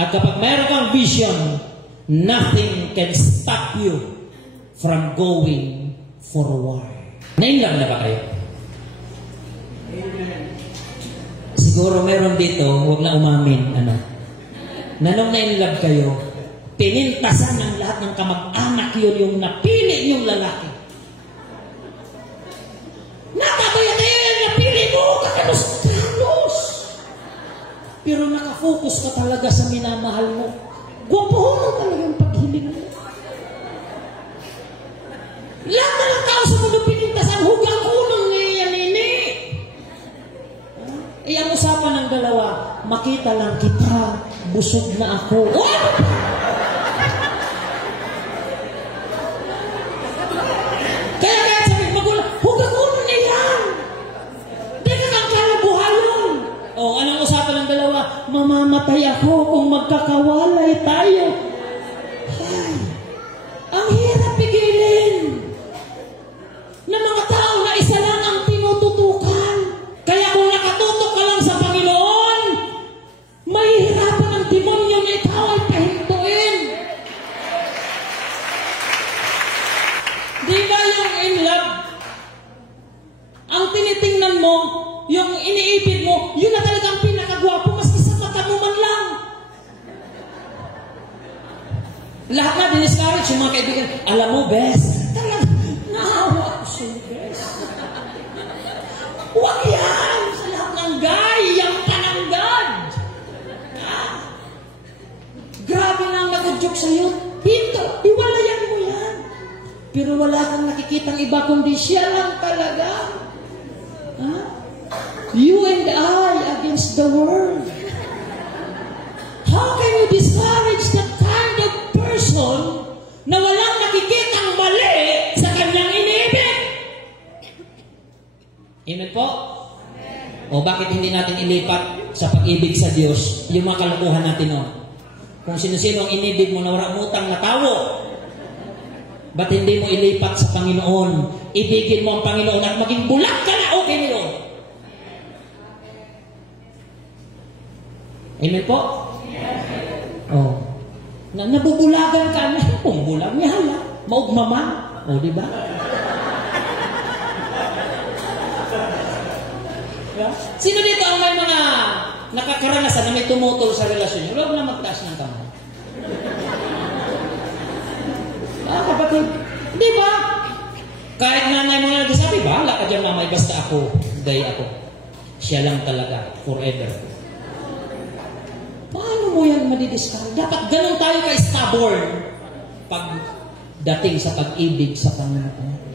At kapag mayroon kang vision, nothing can stop you from going forward. Na-inlove na ba kayo? Siguro meron dito, huwag na umamin, na nung na-inlove kayo, pinintasan ng lahat ng kamag-anak yun yung napili yung lalaki. Nakabaya kayo yung napili mo, kakalos-kalos. Pero nakafocus ka talaga sa minamahal mo. Gwapohon talagang paghiling mo. Lahat na lang tao sa mundo pinintasan, hugang unang niya-nini. Ang usapan ng dalawa, makita lang kita, busog na ako. Oh! Kaya sabi, magulang, hugang unang niya yan. Di ka kang kalabuhan yun. O, anong usapan ng dalawa? Mamamatay ako kung magkakawalay tayo. Ay, ang hirap pigilin ng mga tao na isa lang ang tinututukan. Kaya kung nakatutok ka lang sa Panginoon, mahihirapan ang demonyo na ikaw ay pahintuin. Di ba yung in love? Ang tinitingnan mo, yung iniibig mo, yun na talagang pinakagwapo, maski sa mata mo man lang. Lahat na diniscourage yung mga kaibigan. Alam mo, best, talagang naawa ko sa'yo, best. Huwag yan! Sa lahat ng guy, yung pananggad. Grabe na ang nag-joke sa'yo. Pinto, iwalayan mo yan. Pero wala kang nakikitang iba kundi siya lang talaga. You and I against the world. How can you discourage that kind of person na walang nakikitang mali sa kanyang iniibig? Amen po? O bakit hindi natin ilipat sa pag-ibig sa Diyos yung mga kalokohan natin noon? Kung sino-sino ang inibig mo na walang utang na tawo, ba't hindi mo ilipat sa Panginoon? Ibigin mo ang Panginoon at maging bulag ka na okay nyo. Amen po? Oh. Nabubulagan ka na. Kung bulag niya hala. Maugmaman. O, diba? Sino dito ang may mga nakakaranasan na may tumutol sa relasyon niyo? Huwag na magtaas ng kamay. Kapatid, di ba? Kahit nanay mo na nagsasabi, bahala ka dyan mamay, basta ako, day ako. Siya lang talaga, forever. Paano mo yan madidiscover? Dapat ganun tayo ka-stubborn pag dating sa pag-ibig sa Panginoon.